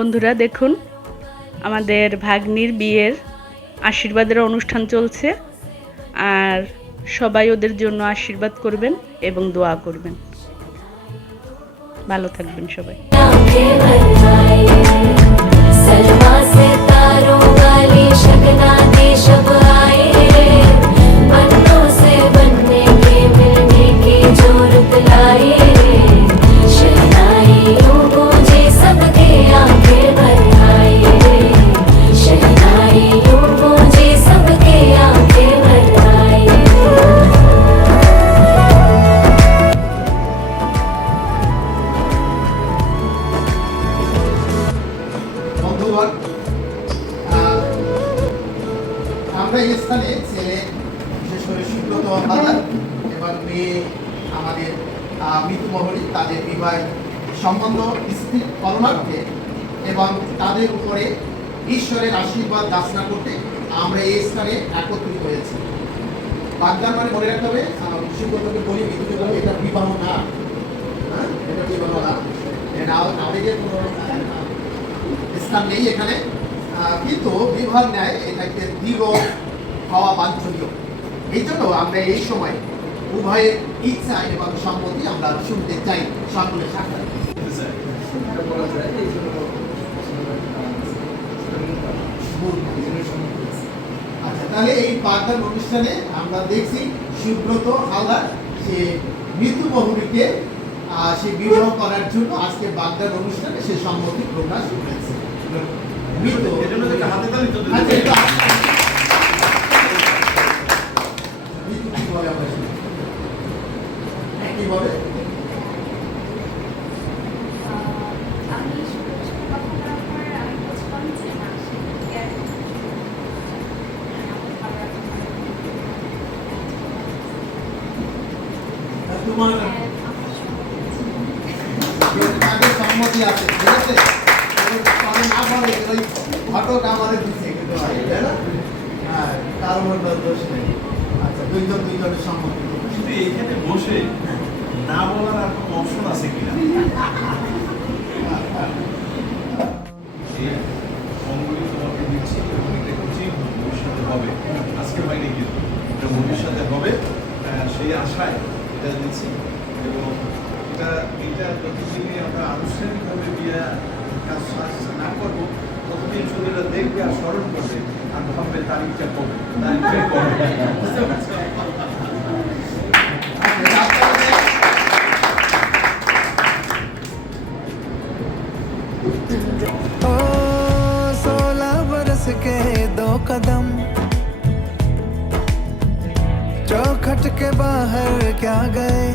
বন্ধুরা দেখুন আমাদের ভাগ্নির বিয়ের আশীর্বাদের অনুষ্ঠান চলছে আর সবাই ওদের জন্য আশীর্বাদ করবেন এবং দোয়া করবেন। ভালো থাকবেন সবাই। আমরা এই স্থানে ছেলে বিশেষ করে সুব্রত হালদার এবং মেয়ে আমাদের মৃত্যু মহরী তাদের বিবাহ সম্বন্ধ স্থির করণার্থে এবং তাদের উপরে ঈশ্বরের আশীর্বাদ যাচনা করতে আমরা এই স্থানে একত্রিত হয়েছি। বাগদান মানে মনে রাখতে হবে, সুব্রতকে বলি, মৃত্যুকে বলি, এটা বিবাহ না, এটা বিবাহ না, আবেগের কোনো স্থান নেই এখানে, কিন্তু বিবাহ ন্যায় এটাকে দৃঢ় হওয়া বাঞ্ছনীয়। এই জন্য আমরা এই সময় উভয়ের ইচ্ছা এবং সম্মতি আমরা শুনতে চাই সকলের সাক্ষাৎ। আচ্ছা, তাহলে এই বাগদান অনুষ্ঠানে আমরা দেখছি সুব্রত হালদার সে মৃত্যু মহুরীকে সে বিবাহ করার জন্য আজকে বাগদান অনুষ্ঠানে সে সম্মতি প্রকাশ করেছে। কিভাবে তোমার সম্মতি আছে, ঠিক আছে, না বলে ওই ঘটক আমাদের দিচ্ছে কিন্তু হ্যাঁ, কারো মধ্যে দোষ নেই। আচ্ছা, দুইজনের সম্মতি কিন্তু এখানে বসে না বলার আর কোনো অপশন আছে কিনা? ফর্মগুলি তোমাকে দিচ্ছি এবং এটা হচ্ছে ভবিষ্যতে হবে, আজকে বাইরে কিন্তু এটা ভবিষ্যতে হবে সেই আশায় এটা দিচ্ছি। এবং এটা প্রতিদিনই আমরা আনুষ্ঠানিকভাবে বিয়ে কাজ না করবো, প্রতিদিন ছবিটা দেখবে আর স্মরণ করবে আর ভাববে তারিখটা কবে, বুঝতে পারছো? ओ 16 बरस के 2 कदम चौखट के बाहर क्या गए।